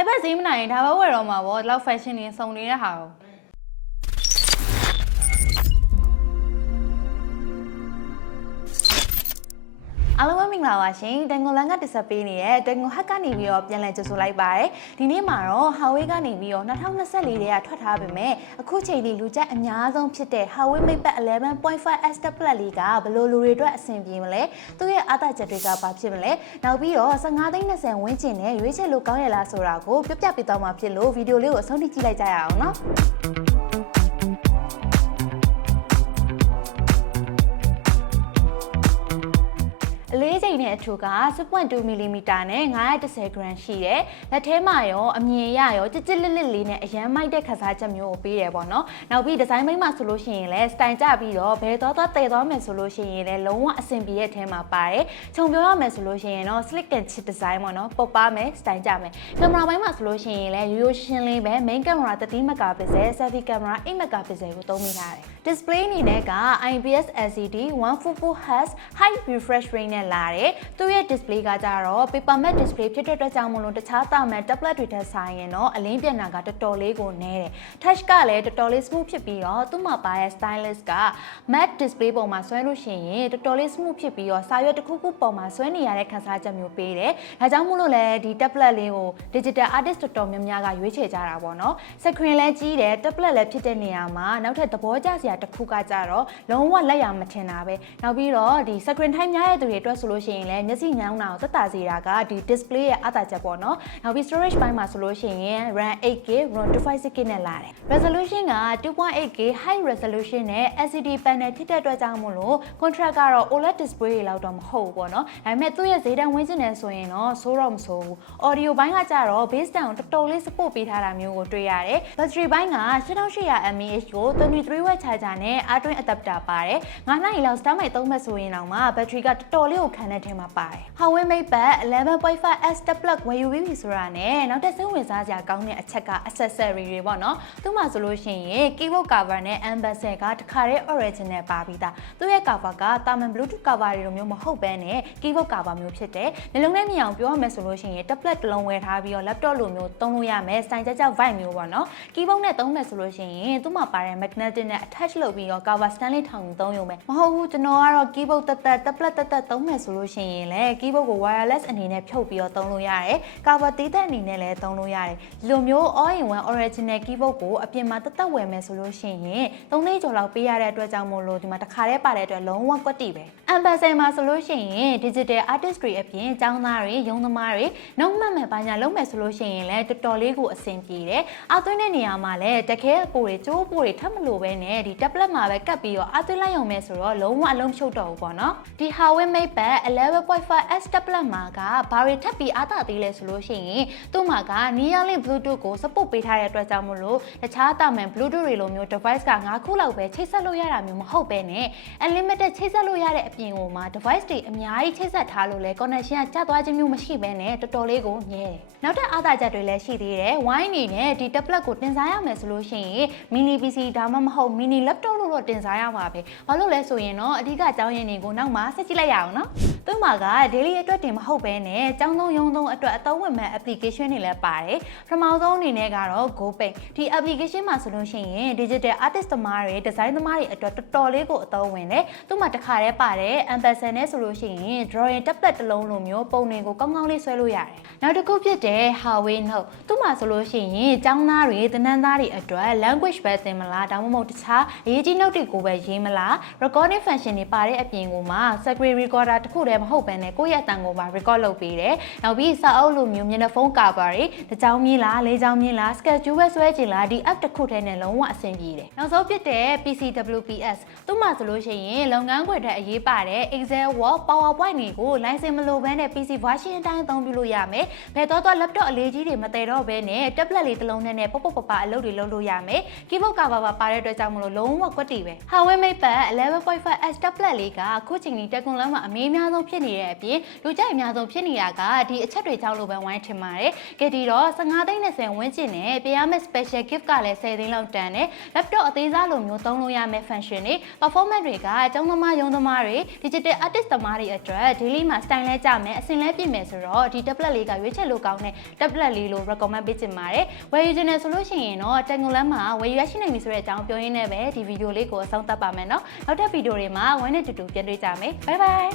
iPad ဈေးမနိုင်ရင်ဒါပဲဝယ်တော့မှာပေါ့ဒီလောက် fashion တွေစုံနေတဲ့ဟာကို အားလုံးပဲမင်္ဂလာပါရှင်တန်ကုန်လန်ကတက်ဆက်ပေးနေတဲ့တန်ကုန်ဟက်ကနေပြီးတော့ပြန်လည်ကြိုဆိုလိုက်ပါတယ်ဒီနေ့မှာတော့ Huawei ကနေပြီးတော့2024ထဲကထွက်ထားပေမဲ့အခုချိန်ထိလူကြိုက်အများဆုံးဖြစ်တဲ့ Huawei MatePad 11.5S Tablet လေးကဘယ်လိုလူတွေအတွက်အဆင်ပြေမလဲသူ့ရဲ့အားသာချက်တွေကဘာဖြစ်မလဲနောက်ပြီးတော့15သိန်း20ဝန်းကျင်နဲ့ရွေးချယ်လို့ကောင်းရလားဆိုတာကိုပြပြပေးသွားမှာဖြစ်လို့ဗီဒီယိုလေးကိုအဆုံးထိကြည့်လိုက်ကြရအောင်နော် အလေးချိန်နဲ့အထူက6.2 mm နဲ့910 gram ရှိတယ်။လက်ထဲမှာရောအမြင်ရရောကြစ်ကြစ်လစ်လစ်လေးနဲ့အရန်မိုက်တဲ့ခစားချက်မျိုးကိုပေးတယ်ပေါ့နော်။နောက်ပြီးဒီဇိုင်းမိတ်မှာဆိုလို့ရှိရင်လည်းစတိုင်ကျပြီးတော့ဘယ်တော့တော့တည်သွားမယ်ဆိုလို့ရှိရင်လည်းလုံးဝအဆင်ပြေတဲ့အထဲမှာပါတယ်။ခြုံပြောရမယ်ဆိုလို့ရှိရင်တော့ slick and chip design ပေါ့နော်။ပုတ်ပါမယ်စတိုင်ကျမယ်။ကင်မရာပိုင်းမှာဆိုလို့ရှိရင်လည်းရိုးရိုးရှင်းလင်းပဲ main camera 30 megapixel selfie camera 8 megapixel ကိုသုံးမိထားတယ်။ display အနေနဲ့က IPS LCD 144Hz high refresh rate နဲ့လာတယ်။သူ့ရဲ့ display ကကြတော့ paper matte display ဖြစ်တဲ့အတွက်ကြောင့်မလို့တခြားတာမန် tablet တွေထက်ဆိုင်ရင်တော့အလင်းပြန်တာကတော်တော်လေးကိုနည်းတယ်။ touch ကလည်းတော်တော်လေး smooth ဖြစ်ပြီးတော့သူ့မှာပါတဲ့ stylus က matte display ပုံမှာဆွဲလို့ရှိရင်တော်တော်လေး smooth ဖြစ်ပြီးတော့စာရွက်တစ်ခုခုပုံမှာဆွဲနေရတဲ့ခံစားချက်မျိုးပေးတယ်။ဒါကြောင့်မို့လို့လည်းဒီ tablet လေးကို digital artist တော်တော်များများကရွေးချယ်ကြတာပေါ့နော်။ screen လည်းကြီးတယ် tablet လည်းဖြစ်တဲ့နေရာမှာနောက်ထပ်သဘောကျစရာတစ်ခုကကြတော့လုံးဝလက်ရမထင်တာပဲ။နောက်ပြီးတော့ဒီ screen time များတဲ့သူတွေအတွက်ဆိုလို့ရှိရင်လည်းမျက်စိညောင်းတာကိုသက်သာစေတာကဒီ display ရဲ့အသာချက်ပေါ့နော်။နောက်ပြီး storage ပိုင်းမှာဆိုလို့ရှိရင် RAM 8GB ROM 256GB နဲ့လာတယ်။ resolution က 2.8K high resolution နဲ့ LCD panel ဖြစ်တဲ့အတွက်ကြောင့်မို့လို့ contract ကတော့ OLED display တွေလောက်တော့မဟုတ်ဘူးပေါ့နော်။ဒါပေမဲ့သူ့ရဲ့ဈေးတန်းဝင်းကျင်နေဆိုရင်တော့ဆိုးတော့မဆိုးဘူး။ audio ဘိုင်းကကြတော့ base down တော်တော်လေး support ပေးထားတာမျိုးကိုတွေ့ရတယ်။ battery ဘိုင်းက8800 mAh ကို23 watt charger နဲ့ R twin adapter ပါတယ်။9နာရီလောက် star mic သုံးမဲ့ဆိုရင်တော့မှ battery ကတော်တော်လေးကိုခံတဲ့ထဲမှာပါတယ်။ Huawei MatePad 11.5S tablet ဝယ်ယူပြီးပြီဆိုတာနဲ့နောက်ထပ်စိတ်ဝင်စားစရာကောင်းတဲ့အချက်က accessory တွေပေါ့နော်။သူ့မှာဆိုလို့ရှိရင် keyboard cover နဲ့ ampersand ကတခါတည်း original ပါပြီးသား။သူ့ရဲ့ cover ကတာမန် Bluetooth cover တွေလိုမျိုးမဟုတ်ဘဲနဲ့ keyboard cover မျိုးဖြစ်တယ်။နှလုံးထဲမြင်အောင်ပြောရမယ်ဆိုလို့ရှိရင် tablet တစ်လုံးဝယ်ထားပြီးတော့ laptop လိုမျိုးသုံးလို့ရမယ်။ style ကြကြ vibe မျိုးပေါ့နော်။ keyboard နဲ့သုံးမယ်ဆိုလို့ရှိရင်သူ့မှာပါတဲ့ magnetic နဲ့ attach လုပ်ပြီးတော့ cover stand လေးထောင်သုံးရုံပဲ။မဟုတ်ဘူးကျွန်တော်ကတော့ keyboard တက်တက် tablet တက်တက်သုံးမယ်ဆိုလို့ရှိရင်လည်း keyboard ကို wireless အနေနဲ့ဖြုတ်ပြီးတော့သုံးလို့ရတယ်။ cover သေးတဲ့အနေနဲ့လည်းသုံးလို့ရတယ်။ဒီလိုမျိုး all in one original keyboard ကိုအပြင်မှာတက်တက်ဝယ်မယ်ဆိုလို့ရှိရင်3သိန်းကျော်လောက်ပေးရတဲ့အတွက်ကြောင့်မို့လို့ဒီမှာတစ်ခါတည်းပါတဲ့အတွက်လုံးဝကွက်တီပဲ။ ampersand မှာဆိုလို့ရှိရင် digital artist တွေအပြင်ကျောင်းသားတွေရုံးသမားတွေနှုတ်မှတ်မယ်ဘာညာလုပ်မယ်ဆိုလို့ရှိရင်လည်းတော်တော်လေးကိုအဆင်ပြေတယ်။အသွင်းတဲ့နေရာမှာလည်းတခဲအပိုတွေကျိုးပိုတွေထပ်မလို့ပဲနဲ့ဒီ tablet မှာပဲကပ်ပြီးတော့အသွင်းလိုက်ရုံပဲဆိုတော့လုံးဝအလုံးဖြုတ်တော့ဘူးပေါ့နော်။ဒီ Huawei MatePad 11.5S tablet မှာကဘာတွေထပ်ပြီးအားသာသေးလဲဆိုလို့ရှိရင်သူ့မှာက Neuralink Bluetooth ကို support ပေးထားတဲ့အတွက်ကြောင့်မို့လို့တခြားတာမန် Bluetooth တွေလိုမျိုး device က9ခုလောက်ပဲချိတ်ဆက်လို့ရတာမျိုးမဟုတ်ပဲနဲ့ unlimited ချိတ်ဆက်လို့ရတဲ့အပြင်ကိုမှာ device တွေအများကြီးချိတ်ဆက်ထားလို့လဲ connection ကကျသွားခြင်းမျိုးမရှိဘဲနဲ့တော်တော်လေးကိုညဲတယ်။နောက်ထပ်အားသာချက်တွေလည်းရှိသေးတယ်။ wine အနေနဲ့ဒီ tablet ကိုတင်စားရမယ်ဆိုလို့ရှိရင် mini PC ဒါမှမဟုတ် mini laptop လို့တော့တင်စားရမှာပဲ။ဘာလို့လဲဆိုရင်တော့အဓိကအကြောင်းရင်းတွေကိုနောက်မှဆက်ကြည့်လိုက်ရအောင်နော်။သူ့မှာက daily အတွက်တင်မဟုတ်ဘဲနဲ့အကြောင်းသုံးရုံးသုံးအတွက်အသုံးဝင်မဲ့ application တွေလည်းပါတယ်။ပထမဆုံးအနေနဲ့ကတော့ GoPay ဒီ application မှာဆိုလို့ရှိရင် digital artist သမားတွေ design သမားတွေအတွက်တော်တော်လေးကိုအသုံးဝင်တယ်။သူ့မှာတစ်ခါတည်းပါတယ် ampersand နဲ့ဆိုလို့ရှိရင် drawing tablet တစ်လုံးလိုမျိုးပုံတွေကိုကောင်းကောင်းလေးဆွဲလို့ရတယ်။နောက်တစ်ခုဖြစ်တဲ့ Huawei Note သူ့မှာဆိုလို့ရှိရင်ကျောင်းသားတွေသင်တန်းသားတွေအတွက် language ပဲသင်မလားဒါမှမဟုတ်တခြားအရေးကြီး note တွေကိုပဲရေးမလား recording function တွေပါတဲ့အပြင်ကိုမှ screen recorder တစ်ခုတည်းမဟုတ်ဘဲနဲ့ကိုယ့်ရဲ့အတန်ကိုပါ record လုပ်ပေးတယ်။နောက်ပြီးစာအုပ်လိုမျိုးမျက်နှာဖုံး cover တွေတကြောင်မြင်လားလေးကြောင်မြင်လား schedule ပဲဆွဲချင်လားဒီ app တစ်ခုတည်းနဲ့လုံးဝအဆင်ပြေတယ်။နောက်ဆုံးဖြစ်တဲ့ PCWPS သူ့မှာဆိုလို့ရှိရင်လုပ်ငန်းခွင်တဲ့အရေးပါတဲ့ Excel Word PowerPoint တွေကို license မလိုဘဲနဲ့ PC version အတိုင်းအသုံးပြုလို့ရမယ်။ဘယ်တော့တော့ laptop အလေးကြီးတွေမတည်တော့ဘဲနဲ့ tablet လေးတစ်လုံးနဲ့နဲ့ပပပပအလုပ်တွေလုပ်လို့ရမယ်။ keyboard cover ပါပါတဲ့အတွက်ကြောင့်မလို့လုံးလုံးဝကွက်တီပဲ Huawei MatePad 11.5S tablet လေးကအခုချိန်ဒီတက်ကွန်လမ်းမှာအမေးအများဆုံးဖြစ်နေတဲ့အပြင်လူကြိုက်အများဆုံးဖြစ်နေတာကဒီအချက်တွေကြောင့်လို့ပဲဝိုင်းထင်ပါတယ်ကဲဒီတော့15သိန်း20ဝန်းကျင်နဲ့ပေးရမယ့် special gift ကလည်း10သိန်းလောက်တန်တယ် laptop အသေးစားလိုမျိုးသုံးလို့ရမယ့် function တွေ performance တွေကအကျောင်းသမားရုံးသမားတွေ digital artist သမားတွေအတွက် daily မှာ style လဲကြမယ်အဆင်လဲပြည့်မယ်ဆိုတော့ဒီ tablet လေးကရွေးချယ်လို့ကောင်းတဲ့ tablet လေးလို့ recommend ပေးချင်ပါတယ်ဝယ်ယူချင်တယ်ဆိုလို့ရှိရင်တော့တန်ကုန်လမ်းမှာဝယ်ယူရရှိနိုင်ပြီဆိုတဲ့အကြောင်းပြောရင်းနဲ့ပဲဒီဒီဗီဒီယိုလေးကိုအဆုံးသတ်ပါမယ်နော်နောက်တဲ့ဗီဒီယိုတွေမှာဝမ်းနဲ့တူတူပြန်တွေ့ကြမယ်ဘိုင်ဘိုင်